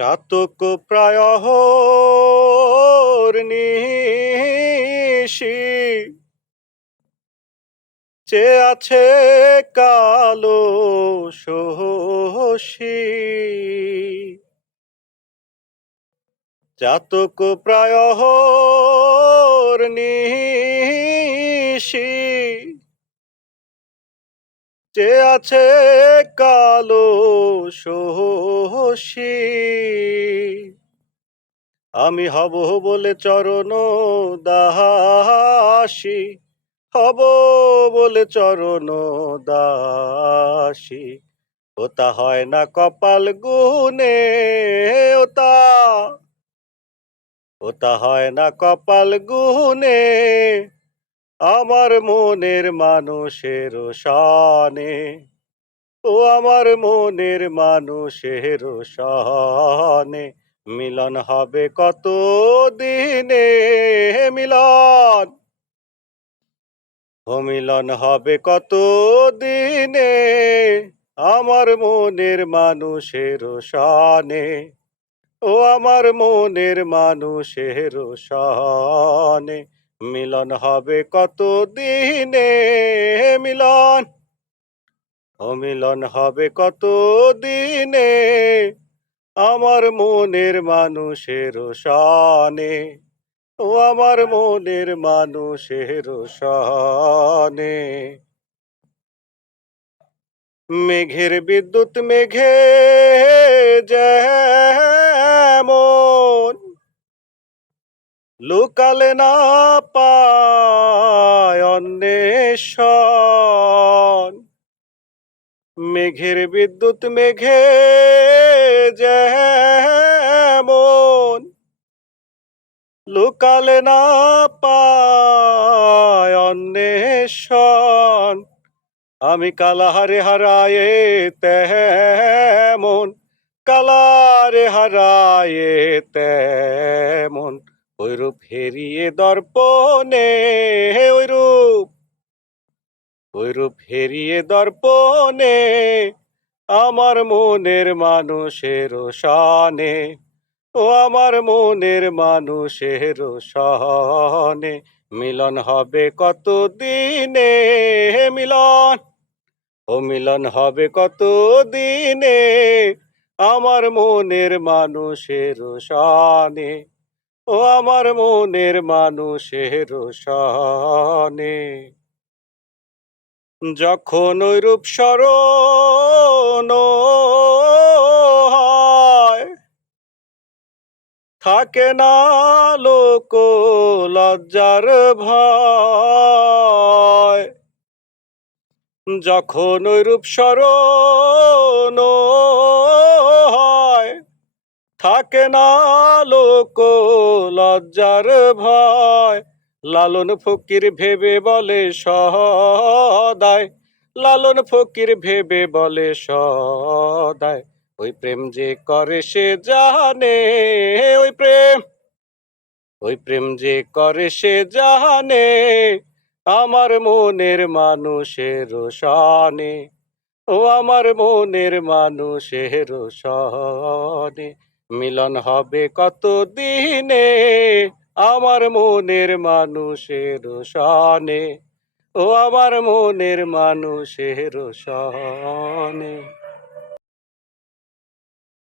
চাতক প্রায় চে আছে কালো শোষী চাতক প্রায় যে আছে কালো শোষী আমি হব বলে চরণ দাসী, হব বলে চরণ দাসী। ওতা হয় না কপাল গুনে ওতা। ওতা হয় না কপাল গুনে আমার মনের মানুষের শানে। ও আমার মনের মানুষের শানে। মিলন হবে কত দিনে মিলন। ও মিলন হবে কত দিনে আমার মনের মানুষের শানে। ও আমার মনের মানুষের শানে। মিলন হবে কত দিনে মিলন। ও মিলন হবে কত দিনে আমার মনের মানুষের শানে ও আমার মনের মানুষের শানে মেঘের বিদ্যুৎ মেঘে লুকালে না পায় অন্বেষণ। মেঘের বিদ্যুৎ মেঘে যেমন। লুকালে না পায় অন্বেষণ। আমি কালাহারে হারায়ে তেমন। কালারে হারায়ে তেমন। ওইরূপ হেরিয়ে দর্পণে ওইরূপ। ওইরূপ হেরিয়ে দর্পণে, আমার মনের মানুষের শানে, ও আমার মনের মানুষের সহনে মিলন হবে কত দিনে হে মিলন? ও মিলন হবে কত দিনে আমার মনের মানুষের শানে। ও আমার মনের মানুষের শানে যখন ওই রূপ স্মরণ থাকে না লোক লজ্জার ভয়। যখন ওই রূপ স্মরণ থাকে না লোক লজ্জার ভয়। লালন ফকির ভেবে বলে সদায় লালন ফকির ভেবে বলে সদায় ওই প্রেম যে করে সে জানে, ওই প্রেম ওই প্রেম যে করে সে জানে, আমার মনের মানুষের শানে ও আমার মনের মানুষের শানে মিলন হবে কত দিনে আমার মনের মানুষের সনে ও আমার মনের মানুষের শানে।